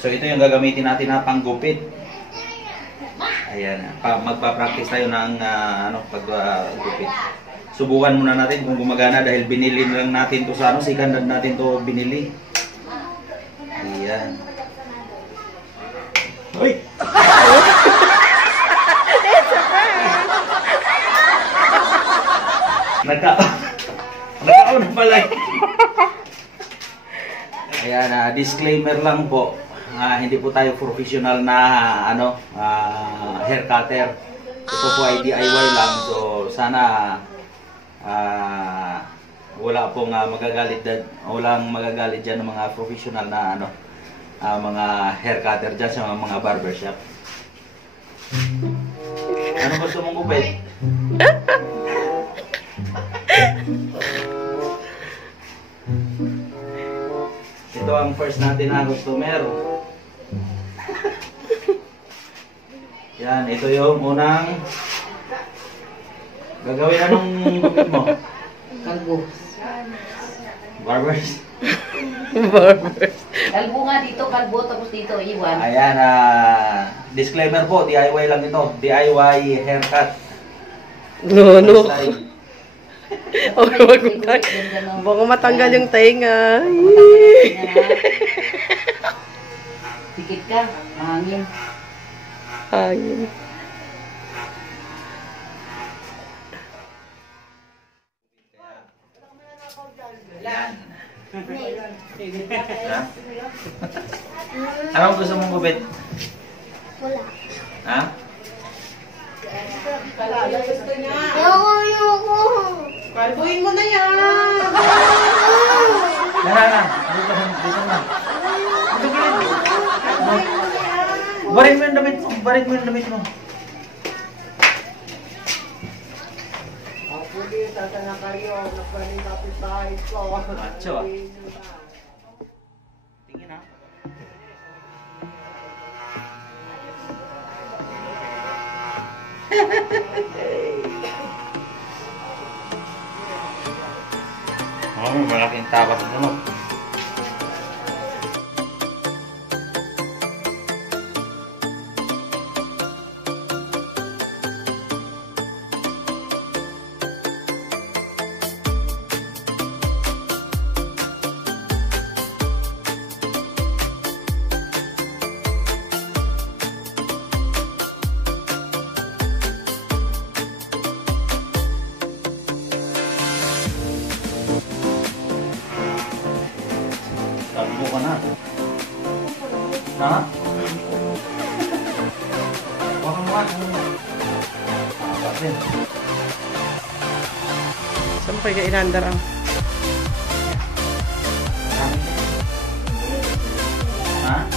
So ito yung gagamitin natin na panggupit. Ayan, magpa-practice tayo ng paggupit. Subukan muna natin kung gumagana dahil binili lang natin to sa second hand natin to binili. Ayan. Hoy! Nagkaon pala. Ayan, disclaimer lang po. Hindi po tayo professional na hair cutter. Ito po ay DIY lang. So sana wala pong walang magagalit dyan ng mga professional na mga hair cutter dyan sa mga barbershop. Ano gusto mong gupit? Ito ang first natin na customer. Yan, ito yung unang gagawin. Anong gupit mo? Kalbo. Barbers. Barbers. Kalbo nga dito, kalbo, tapos dito, iwan. Ayan, disclaimer po, DIY lang ito. DIY haircut. No. Baka matanggal yung tainga. Sikit ka, mahangin. Hangin. Yan. Anong gusto mong gupit? Wala. Ha? Gusto niya. Ayoko. Kalbuin mo na yan. Na. Dito na. Barik mo yung damit mo. Barik mo yung damit mo. Ako din, tata na kayo. Nagpaling kapit tayo ko. Macho ah. Tingin ah. Malaking tapat naman. Kalbo ka na. Ha? Baka nga. Bakit? Saan pa yung inandar ang? Ha?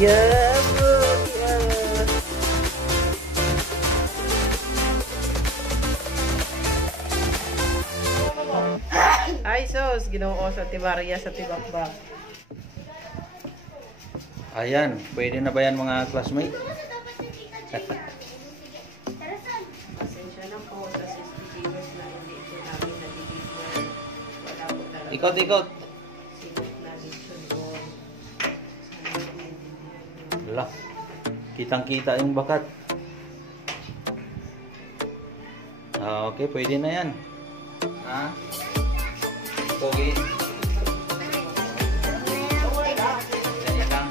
Yeah. Ay, sos. Ginoo sa tibarya sa tibakbak. Ayan, pwede na ba yan mga classmate? Pasensya na po sa CCTVs na hindi po namin na-deliver. Wala po talaga. Ikot. Sinot na mission doon. Wala. Kitang-kita yung bakat. Okay, pwede na yan. Ha? Pogi. Ganyan lang.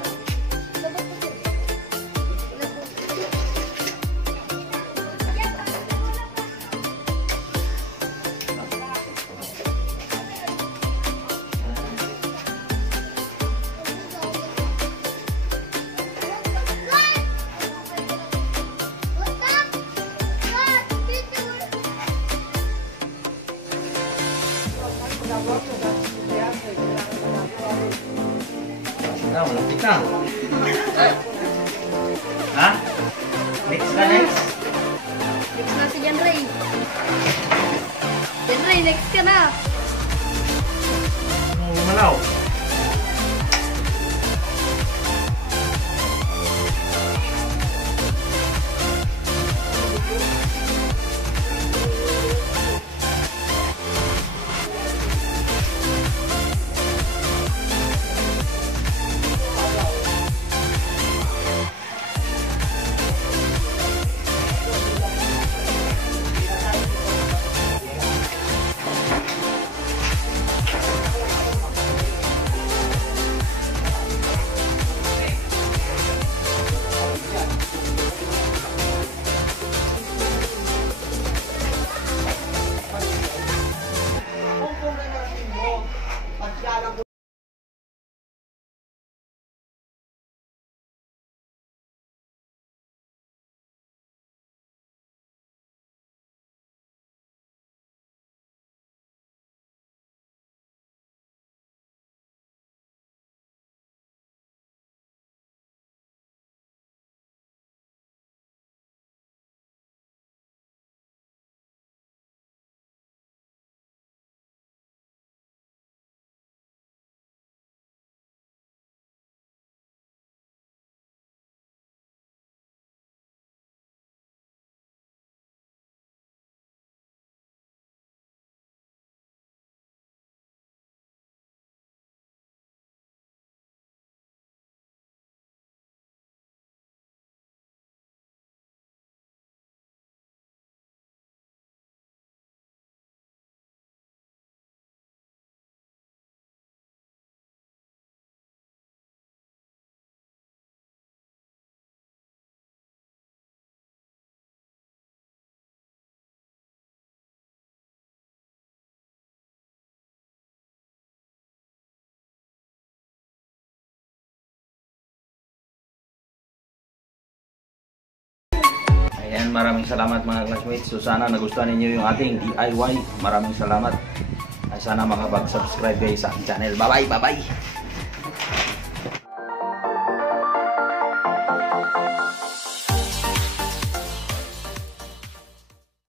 Malapit na. Ha? Next na next. Next na si Jan Ray. Jan Ray, next ka na. Malaw. Ayan, maraming salamat mga classmates. So sana nagustuhan ninyo yung ating DIY. Maraming salamat. Sana makapag-subscribe kayo sa aking channel. Bye-bye! Bye-bye!